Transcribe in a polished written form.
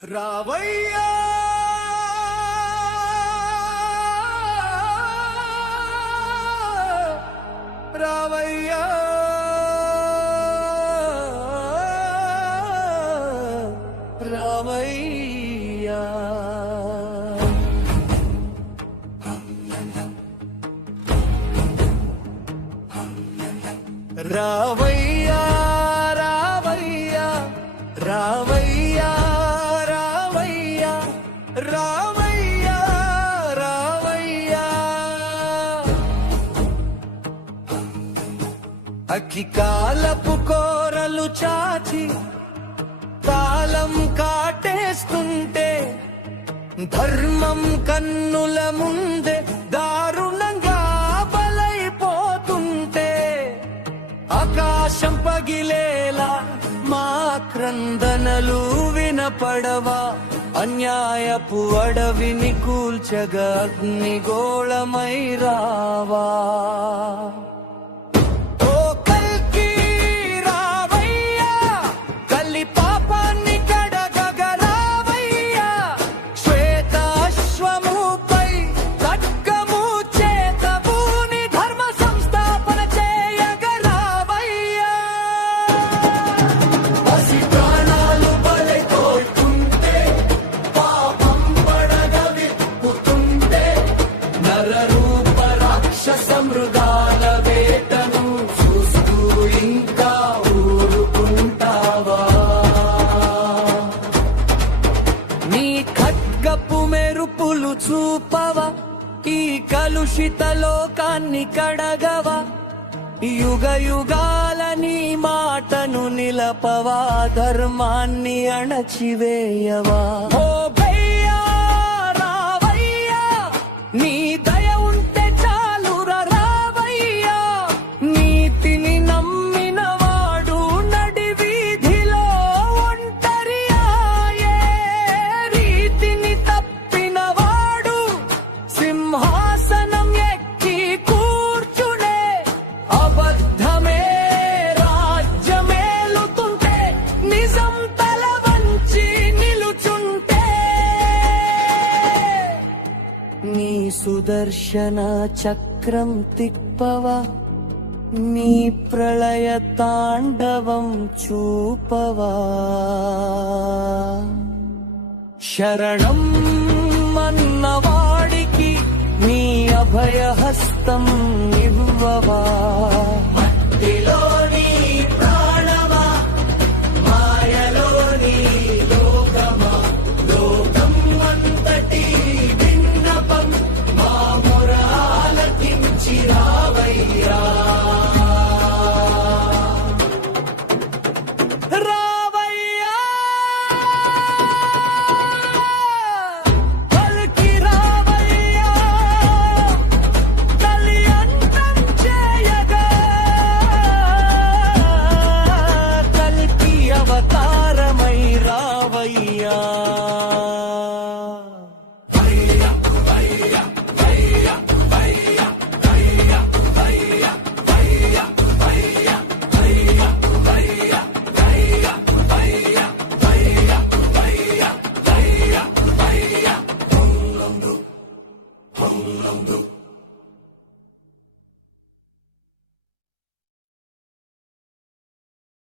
రావయ్యా రావయ్యా రావయ్యా రావయ్యా రావయ్యా రావయ్యా రావయ్యా రావయ్యా రావయ్యా అఖి కాలపు కోరలు చాచి కాలం కాటేస్తుంటే ధర్మం కన్నుల ముందే దారుణంగా బలైపోతుంటే ఆకాశం పగిలేలా మా క్రందనలు వినపడవా అన్యాయపు అడవిని కూల్చగా అగ్నిగోళమై రావా ఓ కల్కి రావయ్యా కలి పాపాన్ని కడగగ రావయ్యా శ్వేతాశ్వముపై ఖడ్గము చేతబూని ధర్మ సంస్థాపన చేయగ రావయ్యా పసి ప్రాణాలు బలితోడ్తుంటే పాపం పడగ విప్పుతుంటే నరరూప రాక్షస మృగాల వేటను చూస్తూ ఇంకా ఊరుకుంటావా నీ ఖడ్గపు మెరుపులు చూపవా ఈ కలుషిత లోకాన్ని కడగవా యుగ యుగాల నీ మాటను నిలపవా ధర్మాన్ని అణచివేయవా ఓ భయ్యా రావయ్యా నీ దయ ఉంటే చాలురా రావయ్యా నీతిని నమ్మిన వాడు నడి వీధిలో ఒంటరి ఆయే రీతిని తప్పిన వాడు సింహాసనం ఎక్కి కూర్చునే అబద్ధమే రాజ్యమేలుతుంటే నిజం తల వంచి నిలుచుంటే నీ సుదర్శన చక్రం తిప్పవా నీ ప్రళయ తాండవం చూపవా శరణం అన్నవాడికి నీ అభయహస్తం ఇవ్వవా